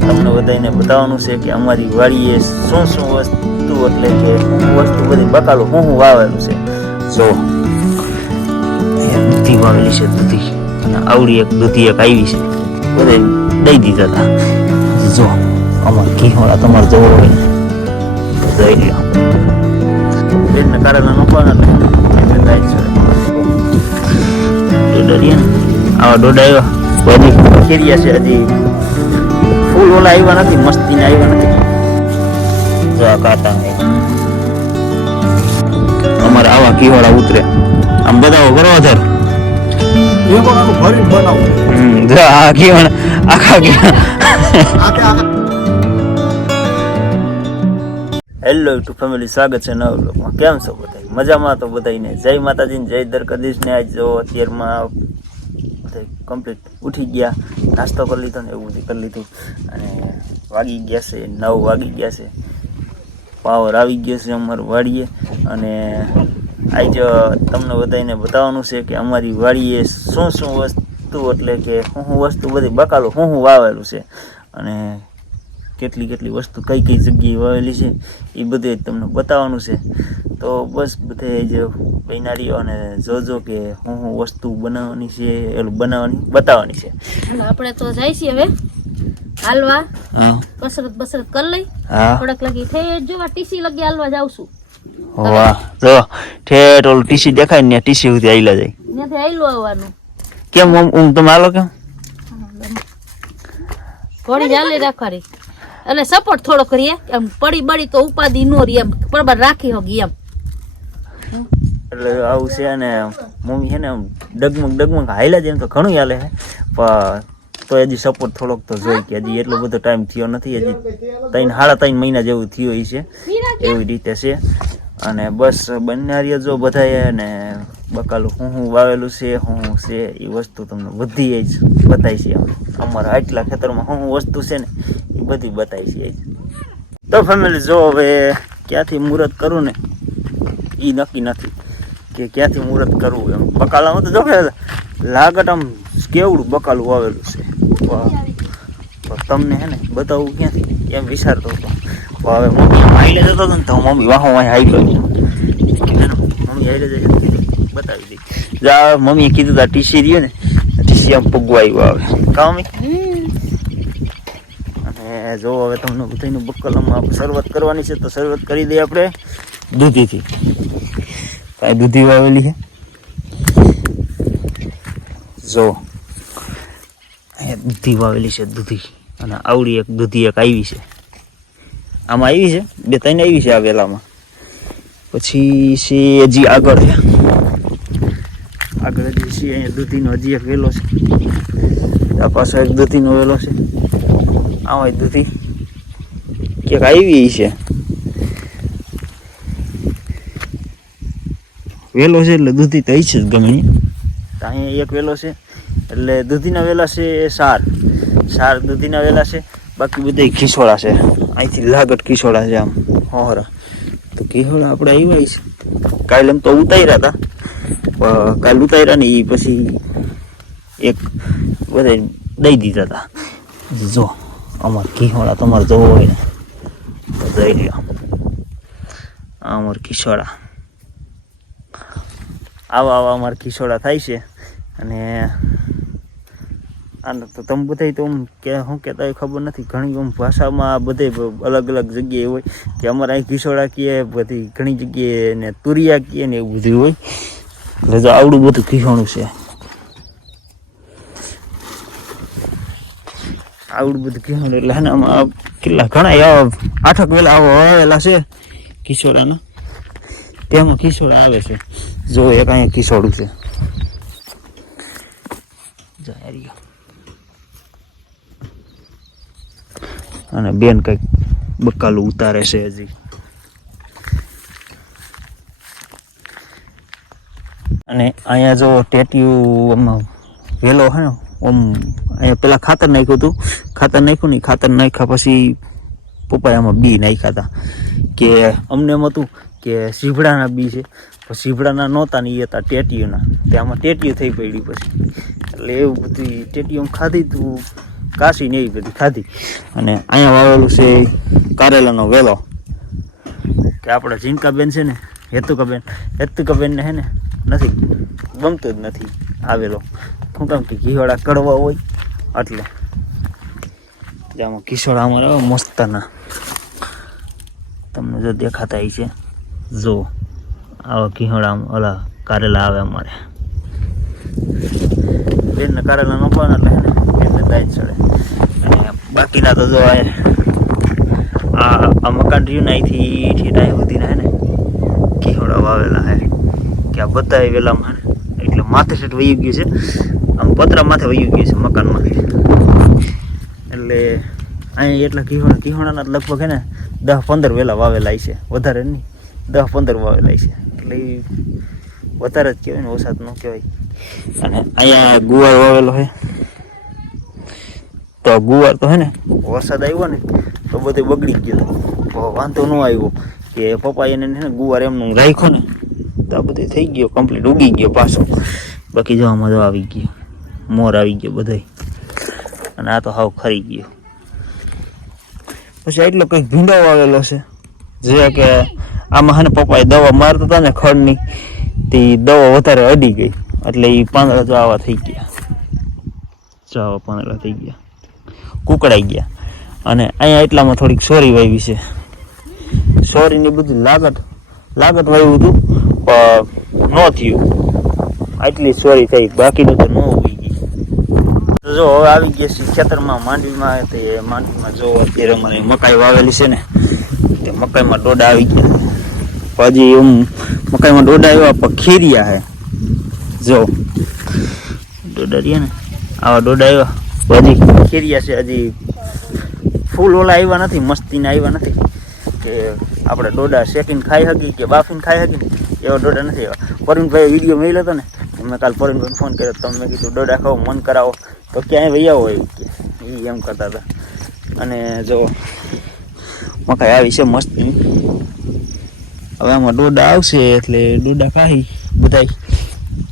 તમને બધાને બતાવવાનું છે કે અમારી વાડીએ શું શું વસ્તુ એટલે કે હું વસ્તુ બધી બકાલું હું વાવેલું છે. જો દૂધી વાવેલી છે, દૂધી અને આવડી એક દૂધી એક આવી છે, બધે દઈ દીધા હતા. જો અમારે ઘીહોળા તમારે જવો હોય ને જઈ લ્યો. બેનને કારેલા નોખવાના ડોડા રહ્યા ને આવા ડોડા આવ્યા હજી ખેરિયા છે, હજી ફૂલ ઓલા આવ્યા નથી, મસ્તીને આવ્યા નથી. જો આ કાંટા અમારે આવા ઘીહોળા ઉતરે. આમ બતાવો કરો ધર આ ઘીહોળા આખા હેલો ટુ ફેમિલી, સ્વાગત છે નવ લોકમાં. કેમ છો બધા? મજામાં? તો બધાને જય માતાજી, જય દ્વારકાધીશને. આજ જો અત્યારમાં બધા કમ્પ્લીટ ઉઠી ગયા, નાસ્તો કરી લીધો ને એવું બધું કરી લીધું અને વાગી ગયા છે 9 વાગી ગયા છે. પાવર આવી ગયો છે અમારી વાડીએ અને આજ તમને બધાને બતાવવાનું છે કે અમારી વાડીએ શું શું વસ્તુ એટલે કે હું વસ્તુ બધી બકાલું હું વાવેલું છે અને કેટલી કેટલી વસ્તુ કઈ કઈ જગ્યાએ વાવેલી છે એ બધું તમને બતાવવાનું છે. તો બસ બધે જ બહેનારીઓ અને જોજો કે હું વસ્તુ બનાવવાની છે, એલું બતાવવાની છે. આપણે તો જાય છીએ હવે હાલવા, કસરત કરી લઈ, થોડાક લગી થઈ જો ટીસી લગી હાલવા જાવ છું. વાહ, જો ઠેઠ ઓલું ટીસી દેખાય ને ટીસી સુધી આઈલા જાય, ત્યાંથી આઈલું આવવાનું. કેમ તમે હાલો કેમ થોડી ચાલી રાખવાની અને સપોર્ટ થોડો કરીએ, એમ પડી બડી તો ઉપાધિ નો રહી, એમ બરાબર રાખી હોગી એમ. એટલે આવું છે ને મમ્મી છે ને ડગમગ હાઈલા જાય એમ તો ઘણું હાલે છે, પણ તો હજી સપોર્ટ થોડોક તો જોઈ કે હજી એટલો બધો ટાઈમ થયો નથી, હજી 3-3.5 મહિના જેવું થયું છે, એવી રીતે છે. અને બસ બનારીએ જો બધાએ ને બકાલું હું વાવેલું છે, હું છે એ વસ્તુ તમને બધી જ બતાવી છે. અમારા આટલા ખેતરમાં હું વસ્તુ છે ને એ બધી બતાવી છે. તો ફેમિલી જો હવે ક્યાંથી મુહૂર્ત કરું ને એ નક્કી નથી કે ક્યાંથી મુહૂર્ત કરવું એમ. બકાલામાં તો જો લાગટ આમ કેવડું બકાલું વાવેલું છે, તો તમને હે ને બતાવું ક્યાંથી એમ વિચારતો હતો. હવે મમ્મી હાઈલે જતો હતો ને તો મમ્મી વાહો હાઈલો મમ્મી હાઈલે જાય બતાવી દઈ. જા મમ્મીએ કીધું તા ટીસી રહ્યો ને ટીસી આમ પગવા આવ્યું આવે કા મમ્મી. અને જો હવે તમને બધાનું બકાલામાં શરૂઆત કરવાની છે, તો શરૂઆત કરી દઈએ આપણે દૂધીથી. કાંઈ દૂધી વાવેલી છે જો દૂધી વાવેલી છે, દૂધી અને આવડી એક દૂધી એક આવી છે. આમાં આવી છે 2-3 આવી છે આ વેલામાં. પછી છે હજી આગળ છે, આગળ હજી છે અહીંયા દૂધીનો હજી એક વેલો છે, આ પાછો એક દૂધીનો વેલો છે. આમાં દૂધી ક્યાંક આવી છે, વેલો છે એટલે દૂધી તો છે જ ગમે નહીં. અહીંયા એક વેલો છે એટલે દૂધીના વેલા છે 4 દૂધીના વેલા છે, બાકી બધા ખીસોડા છે. અહીંથી લાગટ ખીસોડા છે આમ હોરા. તો ખીસોડા આપણે આવ્યા છે કાલે, એમ તો ઉતાર્યા હતા, કાલે ઉતાર્યા ને એ પછી એક બધા દઈ દીધા હતા. જો અમારે ખીસોડા તમારે જવો હોય ને તો જઈ લ્યો. અમારે ખીસોડા આવા અમારે ખીસોડા થાય છે. અને આને તો તમે બધા તો કે શું કહેતા હોય ખબર નથી, ઘણી ભાષામાં બધે અલગ અલગ જગ્યાએ હોય કે અમારે અહીં ખીસોડા કહીએ, બધી ઘણી જગ્યાએ ને તુરિયા કહીએ ને એવું બધું હોય. એટલે તો આવડું બધું ખીસોણું છે, આવડું બધું ખીસોણું. એટલે હે ને આમાં કેટલા ઘણા એવા 8 વેલા આવેલા છે ખીસોડાના, તેમાં ખીસોડા આવે છે. જો એક અહીંયા ખીસોડું છે અને બેન કઈક બકાલું ઉતારે છે હજી. અને અહીંયા જો ટેટિયું વેલો હે ને અહીંયા પેલા ખાતર નાખ્યું હતું, ખાતર નાખ્યા પછી પપ્પાએ આમાં બી નાખ્યા હતા કે અમને એમ હતું કે સીભડાના બી છે, પણ સીભડાના નહોતા ને એ હતા ટેટિયુંના. તે આમાં ટેટિયું થઈ પડી પછી, એટલે એવું બધી ટેટિયું ખાધી તું કાશી ને એવી બધી ખાધી. અને અહીંયા વાવેલું છે કારેલાનો વેલો, કે આપણે ઝીંકાબેન છે ને હેતુકાબેનને છે ને નથી ગમતું જ નથી આવેલો. શું કામ કે ઘીવાળા કડવા હોય એટલે. આમાં કિશોરા અમારે મસ્તના તમને જો દેખાતા છે, જો આવા ઘીવાળા ઓલા કારેલા આવે અમારે. બેનને કારેલા ન પાડે એટલે ને બેનને દાય ચડે. અને બાકીના તો જો આ મકાન રહ્યું ને અહીંથી ઠેઠ સુધી હે ને ઘીવાળા વાવેલા હે, કે આ બતાવી વેલામાં હે ને એટલે માથે સેટ વહી ગયું છે, આમ પતરા માથે વહી ગયું છે મકાનમાંથી. એટલે અહીંયા એટલા ઘીવાળાના લગભગ હે ને 10-15 વેલા વાવેલા છે, વધારે નહીં 10-15 વાવેલા છે. એટલે એ વધારે જ કહેવાય ને, ઓછા ન કહેવાય. અને અહીંયા ગુવાર વાવેલો છે, તો ગુવાર તો હે ને વરસાદ આવ્યો ને તો બધું બગડી ગયું, તો વાંધો ન આવ્યો કે પપ્પા એને છે ને ગુવાર એમનું રાખ્યો ને તો આ બધું થઈ ગયો કમ્પ્લીટ, ઉગી ગયો પાછો. બાકી જો આમાં જો આવી ગયો મોર આવી ગયો બધાય, અને આ તો હાવ ખરી ગયો. પછી એટલો કંઈક ભીંડો વાવેલો છે, જે કે આમાં હે ને પપ્પાએ દવા મારતા હતા ને ખડની, તે દવા વધારે અડી ગઈ એટલે એ પાંદડા જો આવા થઈ ગયા, જો આવા પાંદડા થઈ ગયા, કુકડાઈ ગયા. અને અહીંયા એટલામાં થોડીક સોરી વાવી છે, સોરીની બધી લાગત વાવ્યું હતું પણ ન થયું, આટલી સોરી થઈ, બાકીનું તો ન ઉગી ગઈ. જો હવે આવી ગયા છે ખેતરમાં માંડવીમાં. તે માંડવીમાં જો અત્યારે અમારે મકાઈ વાવેલી છે ને, તે મકાઈમાં ડોડા આવી ગયા. હજી એમ મકાઈમાં ડોડા આવ્યા પણ ખીરિયા હે, જો ડોડા રહ્યા ને આવા ડોડા આવ્યા, હજી ખીરિયા છે, હજી ફૂલ ઓલા આવ્યા નથી, મસ્તીના આવ્યા નથી કે આપણે ડોડા શેકીને ખાઈ શકીએ કે બાફીને ખાઈ શકીએ ને એવા ડોડા નથી આવ્યા. પરવીનભાઈ વિડીયો મેળ્યો હતો ને, મેં કાલ પરવીનભાઈને ફોન કર્યો, તમે કીધું ડોડા ખાઓ મન કરાવો તો ક્યાંય વહી આવો એવું કે એ એમ કરતા હતા. અને જો મકાઈ આવી છે મસ્તી, હવે આમાં ડોડા આવશે એટલે ડોડા ખાઈ બધાય.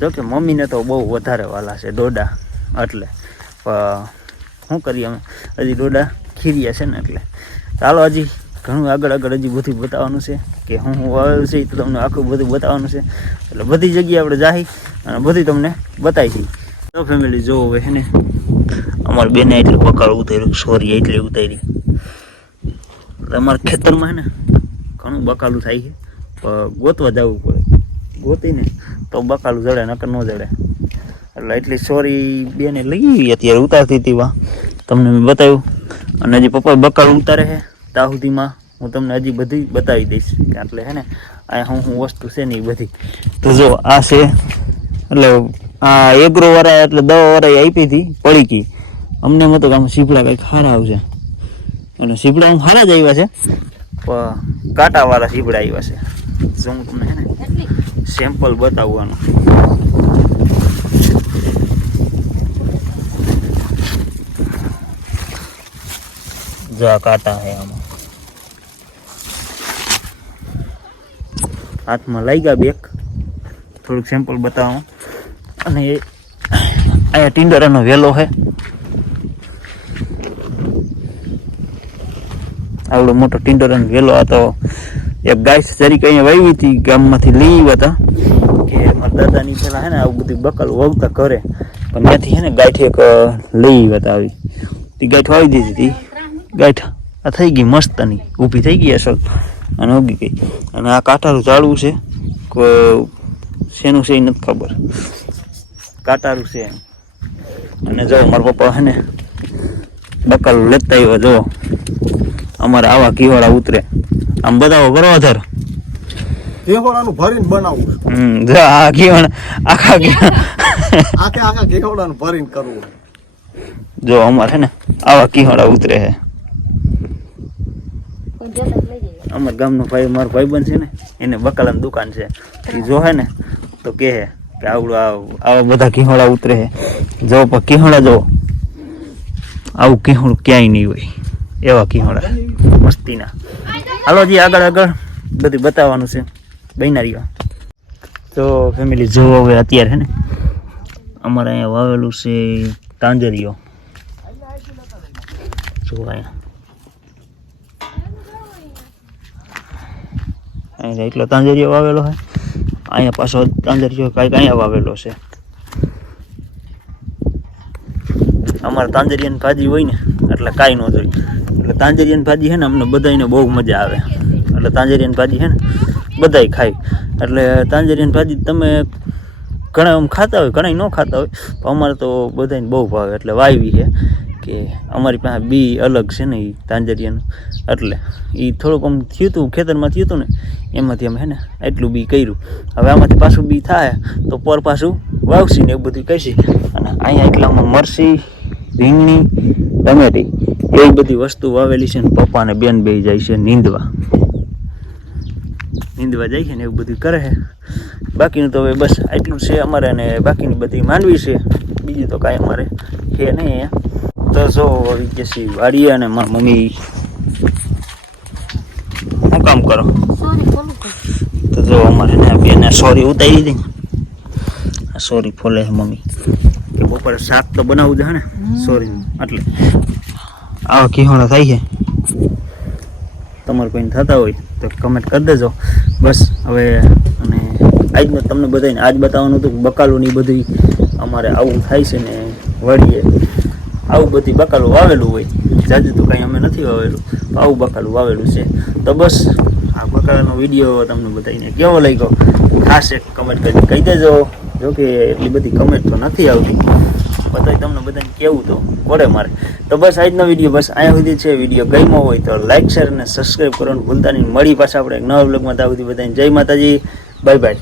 જોકે મમ્મીને તો બહુ વધારે વાલા છે ડોડા, એટલે શું કરીએ અમે, હજી ડોડા ખીરિયા છે ને એટલે. ચાલો હજી ઘણું આગળ હજી બધું બતાવવાનું છે કે હું વાવેલું છે, તો તમને આખું બધું બતાવવાનું છે. એટલે બધી જગ્યાએ આપણે જાહી અને બધી તમને બતાવી છે. તો ફેમિલી જો હવે છે ને અમારે બેને એટલે બકાળ ઉતાર્યું, સોરી એટલે ઉતારી. અમારા ખેતરમાં છે ને ઘણું બકાલું થાય છે, પણ ગોતવા જવું પડે, ગોતીને તો બકાલું જડે નકર ન જડે. એટલે એટલી સોરી બેને લઈ આવી અત્યારે ઉતારતી હતી, વા તમને મેં બતાવ્યું. અને હજી પપ્પા બકાલું ઉતારે છે ત્યાં સુધીમાં હું તમને હજી બધી બતાવી દઈશ કે એટલે છે ને અહીંયા હું વસ્તુ છે ને એ બધી. તો જો આ છે એટલે આ એગ્રો વાળા એટલે દવા વાળા આપી હતી પડીકી, અમને એમ હતું કે આમાં સીપડા કંઈક સારા આવશે, અને સીપડા આમ સારા જ આવ્યા છે, પણ કાંટાવાળા સીપડા આવ્યા છે. જો હું તમને છે ને સેમ્પલ બતાવવાનું. જો આ કાંટા છે, આમાં હાથમાં લઈ ગયા બેક, થોડુંક સેમ્પલ બતાવવાનું. અને અહીંયા ટીંડરાનો વેલો છે, આવડો મોટો ટીંડરાનો વેલો. આ તો એક ગાય તરીકે અહીંયા વાવી હતી, ગામમાંથી લઈ આવ્યા હતા કે મારા દાદાની પેલા છે ને આવું બધું બકાલું વાવતા કરે, પણ ત્યાંથી છે ને ગાંઠ એક લઈ આવ્યા હતા આવી, તે ગાંઠ વાવી દીધી હતી. ગાંઠ આ થઈ ગઈ મસ્તની, ઊભી થઈ ગઈ અસલ અને ઉગી ગઈ. અને આ કાંટારું ઝાડવું છે, શેનું છે એ નથી ખબર, કાંટારું છે. અને જો મારા પપ્પા છે ને બકાલું લેતા આવ્યા. જો અમારે આવા ઘીવાળા ઉતરે, આમ બતાવો કરો અધર ઘેવડાનું ભરીને બનાવવું. જો આ ઘીવાળા આખા ઘેવડાનું ભરીને કરવું. જો અમારે છે ને આવા ઘીવાળા ઉતરે છે. અમારા ગામનો ભાઈ, મારો ભાઈબંધ છે ને એને બકાલાની દુકાન છે, એ જોહે ને તો કહે કે આવડું આવા બધા ઘીવાળા ઉતરે છે. જો પણ ઘીવાળા જો આવું ઘીવાળું ક્યાંય નહીં હોય, એવા ઘીવાળા મસ્તીના. હાલો જી આગળ બધું બતાવવાનું છે બૈનારીઓ. તો ફેમિલી જો હવે અત્યારે છે ને અમારે અહીંયા વાવેલું છે તાંજરીઓ, જો અહીંયા એટલો તાંજરિયો વાવેલો છે. અહીંયા પાછો તાંજરિયો કાંઈક અહીંયા વાવેલો છે. અમારે તાંજરિયાની ભાજી હોય ને એટલે કાંઈ ન જોઈએ. એટલે તાંજરિયાની ભાજી છે ને અમને બધાને બહુ મજા આવે. એટલે તાંજરિયાની ભાજી છે ને બધાય ખાય. એટલે તાંજરિયાની ભાજી તમે ઘણા આમ ખાતા હોય, ઘણા ન ખાતા હોય, પણ અમારે તો બધાને બહુ ભાવે. એટલે વાવી છે કે અમારી પાસે બી અલગ છે ને એ તાંજરિયાનું. એટલે એ થોડુંક આમ થયું હતું, ખેતરમાં થયું હતું ને એમાંથી અમે હે ને એટલું બી કર્યું. હવે આમાંથી પાછું બી થાય તો પર પાછું વાવશી ને એવું બધું કહીશી. અને અહીંયા એટલામાં મરસી, રીંગણી, ટમેટી એવી બધી વસ્તુ વાવેલી છે ને પપ્પા ને બેન બે જાય છે નીંદવા જાય છે ને એવું બધું કરે છે. બાકીનું તો હવે બસ આટલું છે અમારે. અને બાકીની બધી માંડવી છે, બીજું તો કાંઈ અમારે છે નહીં અહીંયા. તો જો આવી ગયા છીએ વાડીએ. અને મારી મમ્મી શું કામ કરો? તો જો અમારે ને બેને સોરી ઉતારી દીધી. સોરી ફોલે છે મમ્મી કે બપોરે શાક તો બનાવવું છે ને સોરી. એટલે આવા કિહોણા થાય છે. તમારે કોઈને થતા હોય તો કમેન્ટ કરી દેજો. બસ હવે અને આજનું તમને બધાને આજ બતાવવાનું હતું કે બકાલું ને બધું અમારે આવું થાય છે ને વાડીએ આવું બધી બકાલું વાવેલું હોય. જાજુ તો કાંઈ અમે નથી વાવેલું, આવું બકાલું વાવેલું છે. તો બસ આ બકાલાનો વિડીયો તમને બધાને કેવો લાગ્યો ખાસ એક કમેન્ટ કરી કહી દેજો. જોકે એટલી બધી કમેન્ટ તો નથી આવતી, બધાય તમને બધાને કેવું તો પડે મારે. તો બસ આજનો વિડીયો બસ અહીંયા સુધી છે. વિડીયો ગમ્યો હોય તો લાઈક, શેર અને સબસ્ક્રાઈબ કરવાનું ભૂલતા નહીં. મળી પાછા આપણે એક નવા બ્લોગમાં. ત્યાં સુધી બધાને જય માતાજી, બાય બાય.